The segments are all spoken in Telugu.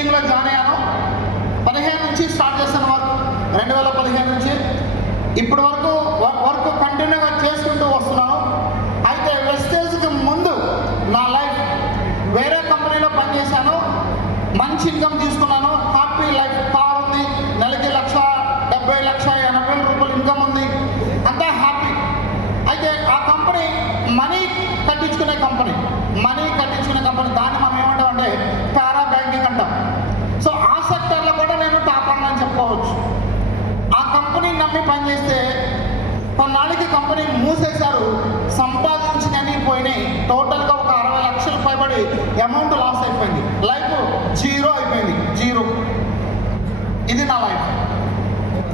బిల్డింగ్లో జాయిన్ అయ్యాను. 15 నుంచి స్టార్ట్ చేశాను వర్క్, 2015 నుంచి ఇప్పటి వరకు వర్క్ కంటిన్యూగా చేసుకుంటూ వస్తున్నాను. అయితే వెస్టేజ్కి ముందు నా లైఫ్ వేరే కంపెనీలో పనిచేశాను, మంచి ఇన్కమ్ తీసుకున్నాను, హ్యాపీ లైఫ్, కార్ ఉంది, నెలకి 1,70,00,000 రూపాయలు ఇన్కమ్ ఉంది, అంతా హ్యాపీ. అయితే ఆ కంపెనీ మనీ కట్టించుకునే కంపెనీ, దాన్ని మనం ఏమంటామంటే పారా బ్యాంకింగ్ అంటాం. సో ఆ సెక్టర్లో కూడా నేను టాప్ అని చెప్పుకోవచ్చు. ఆ కంపెనీ నమ్మి పనిచేస్తే కొన్నాళ్ళకి కంపెనీ మూసేశారు, సంపాదించినవి పోయినాయి. టోటల్గా ఒక 60 లక్షలు పైబడి అమౌంట్ లాస్ అయిపోయింది, లైఫ్ జీరో అయిపోయింది, జీరో. ఇది నా లైఫ్.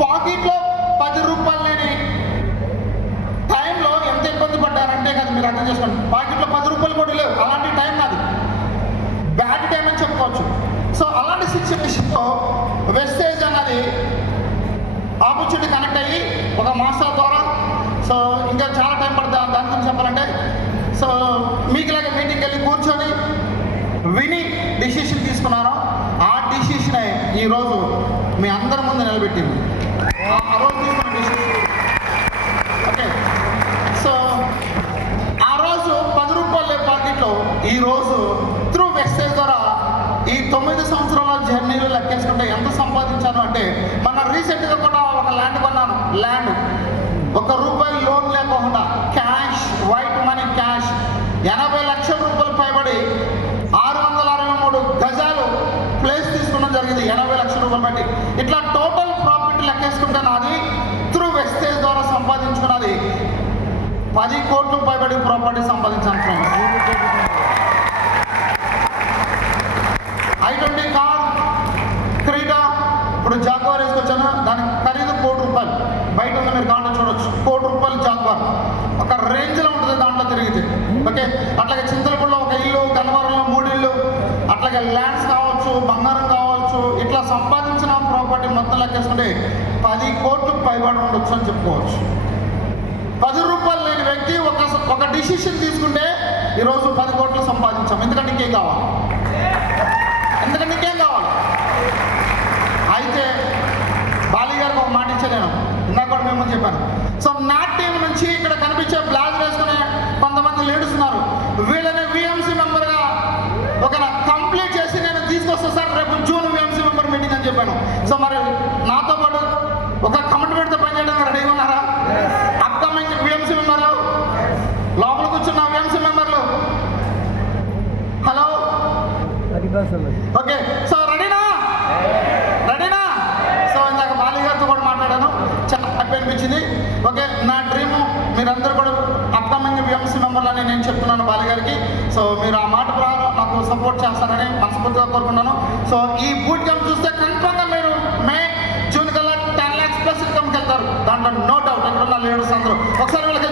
పాకెట్లో 10 రూపాయలు లేని టైంలో ఎంత ఇబ్బంది పడ్డారంటే కదా మీరు అర్థం చేసుకోండి. పాకెట్లో 10 రూపాయలు కూడా లేవు, అలాంటి టైం నాది, బ్యాడ్ టైం అని చెప్పుకోవచ్చు. సో అలాంటి సిచ్యువేషన్లో వెస్టేజ్ అన్నది ఆపర్చునిటీ కనెక్ట్ అయ్యి ఒక మాస్టర్ ద్వారా, సో ఇంకా చాలా టైం పడుతుంది దాని గురించి చెప్పాలంటే. సో మీకు ఇలాగ మీటింగ్కి వెళ్ళి కూర్చొని విని డిసిషన్ తీసుకున్నాను. ఆ డిసిషనే ఈరోజు మీ అందరి ముందు నిలబెట్టింది. ఆ రోజు తీసుకున్న డిసిషన్. ఓకే, సో ఆ రోజు 10 రూపాయలు లేవు పాకెట్లో, ఈరోజు త్రూ వెస్టేజ్ ద్వారా ఈ 9 సంవత్సరాల జర్నీలు లెక్కేసుకుంటే ఎంత సంపాదించాను అంటే, మన రీసెంట్గా కూడా ఒక ల్యాండ్ కొన్నాను. ల్యాండ్ ₹1 లోన్ లేకుండా క్యాష్, వైట్ మనీ క్యాష్, 80 లక్షల రూపాయలు పైబడి 663 గజాలు ప్లేస్ తీసుకోవడం జరిగింది, 80 లక్షల రూపాయలు బట్టి. ఇట్లా టోటల్ ప్రాఫిట్ లెక్కేసుకుంటే నాది త్రూ వెస్టేజ్ ద్వారా సంపాదించుకున్నది 10 కోట్లు పైబడి ప్రాపర్టీ సంపాదించాను. I-20 కార్, క్రీడా, ఇప్పుడు జాగ్వార్ వేసుకొచ్చాను, దాని ఖరీదు ₹1,00,00,000. బయట ఉంది, మీరు దాంట్లో చూడొచ్చు, ₹1,00,00,000 జాగ్వార్. ఒక రేంజ్లో ఉంటుంది దాంట్లో తిరిగితే. ఓకే, అట్లాగే చింతలపూడిలో ఒక ఇల్లు, గన్నవరంలో 3 ఇళ్ళు, అట్లాగే ల్యాండ్స్ కావచ్చు, బంగారం కావచ్చు, ఇట్లా సంపాదించిన ప్రాపర్టీ మొత్తం లెక్కేసుకుంటే 10 కోట్లు పైబడి ఉండొచ్చు అని చెప్పుకోవచ్చు. 10 రూపాయలు లేని వ్యక్తి ఒక డిసిషన్ తీసుకుంటే ఈరోజు 10 కోట్లు సంపాదించాం. ఎందుకంటే ఇంకేం కావాలి, అయితే బాలి గారికి ఒక మాట ఇచ్చా నేను, ఇందాక కూడా మేము చెప్పాను. సో నా టీం నుంచి ఇక్కడ కనిపించే బ్లాజ్ వేసుకునే కొంతమంది లీడర్స్ ఉన్నారు, వీళ్ళని విఎంసీ మెంబర్గా ఒక కంప్లీట్ చేసి నేను తీసుకొస్తా సార్ రేపు జూన్ విఎంసీ మెంబర్ మీటింగ్ అని చెప్పాను. సో మరి నాతో పాటు ఒక కమిట్మెంట్తో పనిచేయడానికి రెడీగా ఉన్నారా? అప్కమింగ్ విఎంసీ మెంబర్లు, లోపల కూర్చున్న విఎంసీ మెంబర్లు, హలో, ఓకే. సో రెడీనా? సో ఇందాక బాలి గారితో కూడా మాట్లాడాను, చాలా హ్యాపీ అనిపించింది. ఓకే, నా డ్రీము మీరందరూ కూడా అప్కమింగ్ విఎంసీ మెంబర్లని నేను చెప్తున్నాను బాలి గారికి. సో మీరు ఆ మాట ప్రకారం నాకు సపోర్ట్ చేస్తారని మనస్ఫూర్తిగా కోరుకున్నాను. సో ఈ బూట్ క్యాంప్ చూస్తే కన్ఫర్మ్గా మీరు జూన్ కల్లా 10 lakhs+ ఇన్కమ్కి వెళ్తారు, దాంట్లో నో డౌట్. ఇక్కడ ఉన్న లీడర్స్ అందరూ ఒకసారి వీళ్ళకి